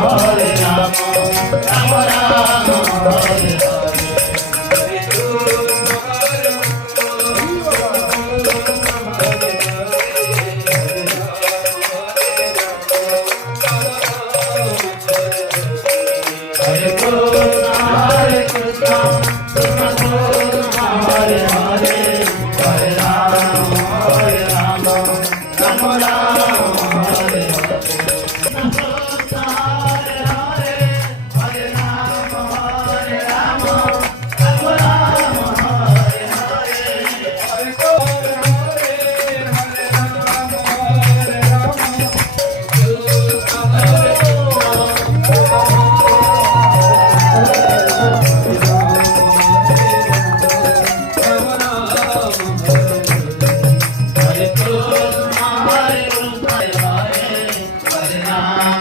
Hare Rama, Rama Rama, Hare Hare. Hare Krishna, Hare Krishna, Krishna Krishna, Hare Hare, Hare Rama, Hare Rama, Rama Rama, Hare Hare. Krishna Hare Hare, Hare Rama, Hare Rama, Rama Rama, Hare Hare. Hare Krishna Hare Hare, Hare Rama, Hare Rama, Hare Krishna, Hare Krishna, Hare Hare, Hare Rama.